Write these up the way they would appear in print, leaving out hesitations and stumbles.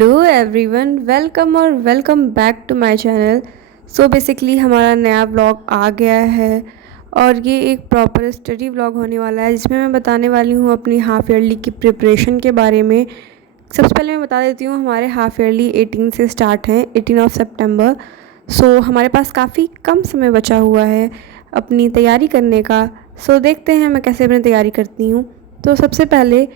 Hello everyone, welcome back to my channel. So basically हमारा नया vlog आ गया है और ये एक प्रॉपर स्टडी व्लॉग होने वाला है जिसमें मैं बताने वाली हूँ अपनी हाफ़ ईयरली की प्रिपरेशन के बारे में। सबसे पहले मैं बता देती हूँ हमारे हाफ़ ईयरली 18 से स्टार्ट हैं, 18 सितंबर। सो हमारे पास काफ़ी कम समय बचा हुआ है अपनी तैयारी करने का। सो देखते हैं मैं कैसे अपनी तैयारी करती हूँ। तो सबसे पहले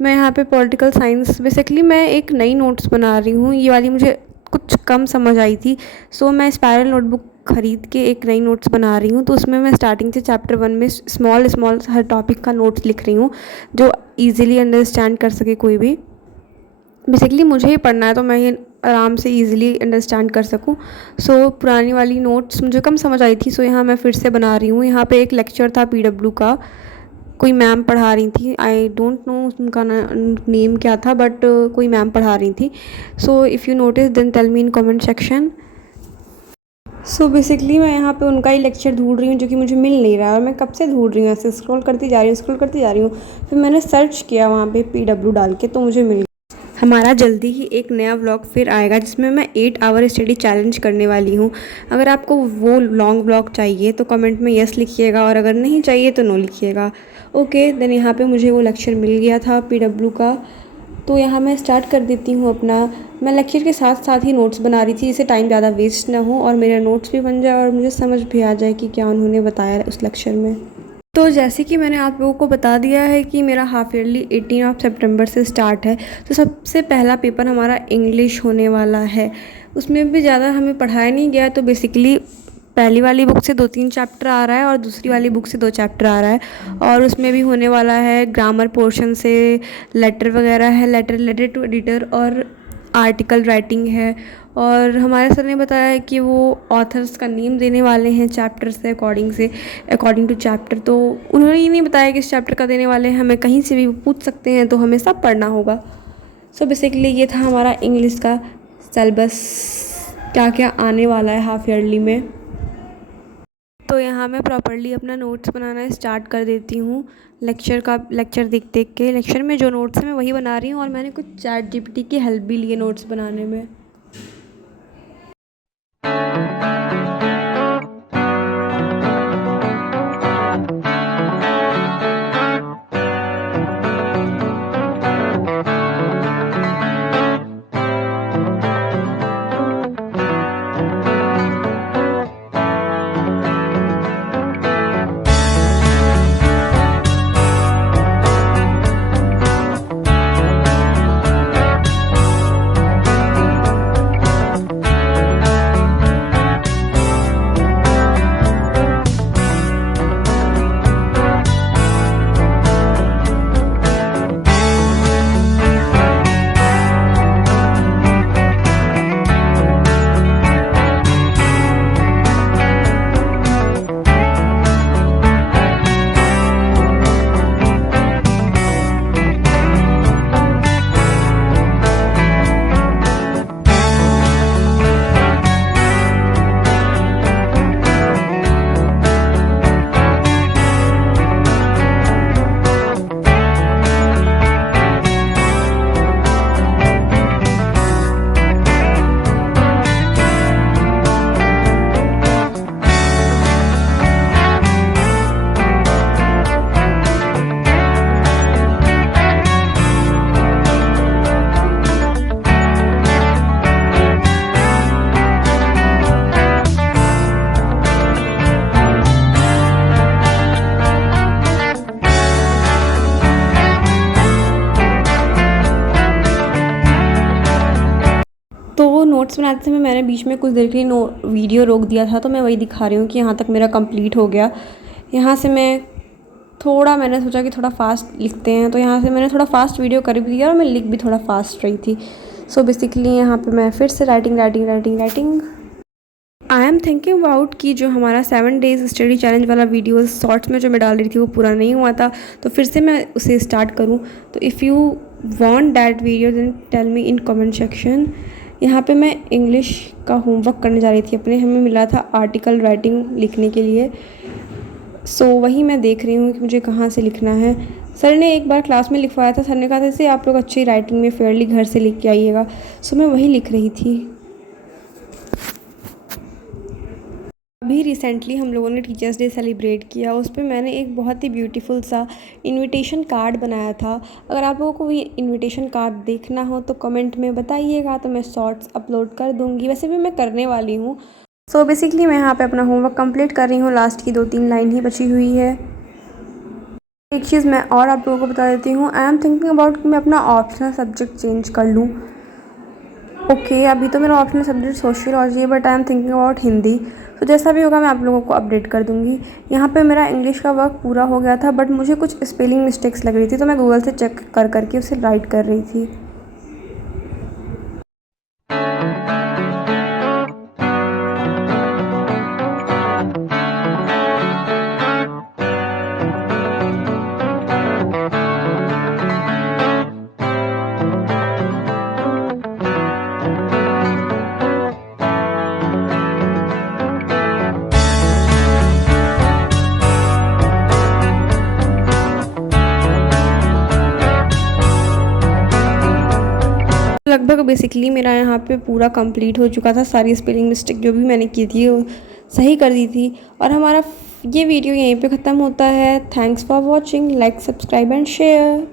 मैं यहाँ पे पॉलिटिकल साइंस बेसिकली मैं एक नई नोट्स बना रही हूँ। ये वाली मुझे कुछ कम समझ आई थी, सो मैं स्पायरल नोटबुक ख़रीद के एक नई नोट्स बना रही हूँ। तो उसमें मैं स्टार्टिंग से चैप्टर 1 में स्मॉल हर टॉपिक का नोट्स लिख रही हूँ जो ईज़िली अंडरस्टैंड कर सके कोई भी। बेसिकली मुझे ही पढ़ना है तो मैं ये आराम से ईज़िली अंडरस्टैंड कर सकूँ। सो पुरानी वाली नोट्स मुझे कम समझ आई थी, सो यहाँ मैं फिर से बना रही हूँ। यहाँ पे एक लेक्चर था पीडब्ल्यू का, कोई मैम पढ़ा रही थी। आई डोंट नो उनका नेम क्या था, बट कोई मैम पढ़ा रही थी। So if you notice then tell me in comment section. So basically मैं यहाँ पे उनका ही लेक्चर ढूंढ रही हूँ जो कि मुझे मिल नहीं रहा है, और मैं कब से ढूंढ रही हूँ, ऐसे स्क्रॉल करती जा रही हूँ। फिर मैंने सर्च किया वहाँ पे पीडब्ल्यू डाल के, तो मुझे मिल गया। हमारा जल्दी ही एक नया व्लॉग फिर आएगा जिसमें मैं 8 आवर स्टडी चैलेंज करने वाली हूँ। अगर आपको वो लॉन्ग व्लॉग चाहिए तो कमेंट में यस लिखिएगा, और अगर नहीं चाहिए तो नो लिखिएगा। ओके देन यहाँ पे मुझे वो लेक्चर मिल गया था पीडब्ल्यू का, तो यहाँ मैं स्टार्ट कर देती हूँ अपना। मैं लेक्चर के साथ साथ ही नोट्स बना रही थी जिससे टाइम ज़्यादा वेस्ट ना हो और मेरे नोट्स भी बन जाए और मुझे समझ भी आ जाए कि क्या उन्होंने बताया उस लेक्चर में। तो जैसे कि मैंने आप लोगों को बता दिया है कि मेरा हाफ़ ईयरली 18 सितंबर से स्टार्ट है, तो सबसे पहला पेपर हमारा इंग्लिश होने वाला है। उसमें भी ज़्यादा हमें पढ़ाया नहीं गया, तो बेसिकली पहली वाली बुक से 2-3 चैप्टर आ रहा है और दूसरी वाली बुक से 2 चैप्टर आ रहा है। और उसमें भी होने वाला है ग्रामर पोर्शन से लेटर वगैरह है, लेटर टू एडिटर और आर्टिकल राइटिंग है। और हमारे सर ने बताया है कि वो ऑथर्स का नेम देने वाले हैं चैप्टर से अकॉर्डिंग टू चैप्टर। तो उन्होंने ये नहीं बताया किस चैप्टर का देने वाले हैं, हमें कहीं से भी पूछ सकते हैं, तो हमें सब पढ़ना होगा। सो बेसिकली ये था हमारा इंग्लिश का सिलेबस, क्या क्या आने वाला है हाफ़ ईयरली में। तो यहाँ मैं प्रॉपर्ली अपना नोट्स बनाना स्टार्ट कर देती हूँ। लेक्चर देख के लेक्चर में जो नोट्स हैं मैं वही बना रही हूँ, और मैंने कुछ चैट जीपीटी की हेल्प भी ली है नोट्स बनाने में। तो नोट्स बनाते समय मैंने बीच में कुछ देर के लिए वीडियो रोक दिया था, तो मैं वही दिखा रही हूँ कि यहाँ तक मेरा कंप्लीट हो गया। यहाँ से मैंने सोचा कि थोड़ा फास्ट लिखते हैं, तो यहाँ से मैंने थोड़ा फास्ट वीडियो कर भी दिया और मैं लिख भी थोड़ा फास्ट रही थी। सो बेसिकली यहाँ पे मैं फिर से writing. I am thinking about कि जो हमारा 7 डेज़ स्टडी चैलेंज वाला वीडियो शॉर्ट्स में जो मैं डाल रही थी वो पूरा नहीं हुआ था, तो फिर से मैं उसे स्टार्ट करूँ। तो if you want that video then tell me in comment section. यहाँ पे मैं इंग्लिश का होमवर्क करने जा रही थी अपने, हमें मिला था आर्टिकल राइटिंग लिखने के लिए। सो वही मैं देख रही हूँ कि मुझे कहाँ से लिखना है। सर ने एक बार क्लास में लिखवाया था, सर ने कहा था इसे आप लोग अच्छी राइटिंग में फेयरली घर से लिख के आइएगा। सो मैं वही लिख रही थी। अभी रिसेंटली हम लोगों ने टीचर्स डे सेलिब्रेट किया, उस पे मैंने एक बहुत ही ब्यूटीफुल सा इनविटेशन कार्ड बनाया था। अगर आप लोगों को भी इनविटेशन कार्ड देखना हो तो कमेंट में बताइएगा, तो मैं शॉर्ट्स अपलोड कर दूँगी। वैसे भी मैं करने वाली हूँ। सो बेसिकली मैं यहाँ पे अपना होमवर्क कंप्लीट कर रही हूँ, लास्ट की 2-3 लाइन ही बची हुई है। एक चीज़ मैं और आप लोगों को बता देती हूँ, आई एम थिंकिंग अबाउट कि मैं अपना ऑप्शनल सब्जेक्ट चेंज कर लूँ। ओके, अभी तो मेरा ऑप्शनल सब्जेक्ट सोशियोलॉजी है, but I am thinking about Hindi. तो जैसा भी होगा मैं आप लोगों को अपडेट कर दूँगी। यहाँ पे मेरा इंग्लिश का वर्क पूरा हो गया था, बट मुझे कुछ स्पेलिंग मिस्टेक्स लग रही थी, तो मैं गूगल से चेक कर करके उसे राइट कर रही थी। लगभग बेसिकली मेरा यहाँ पे पूरा कंप्लीट हो चुका था। सारी स्पेलिंग मिस्टेक जो भी मैंने की थी वो सही कर दी थी। और हमारा ये वीडियो यहीं पे ख़त्म होता है। Thanks for watching, like, subscribe and share.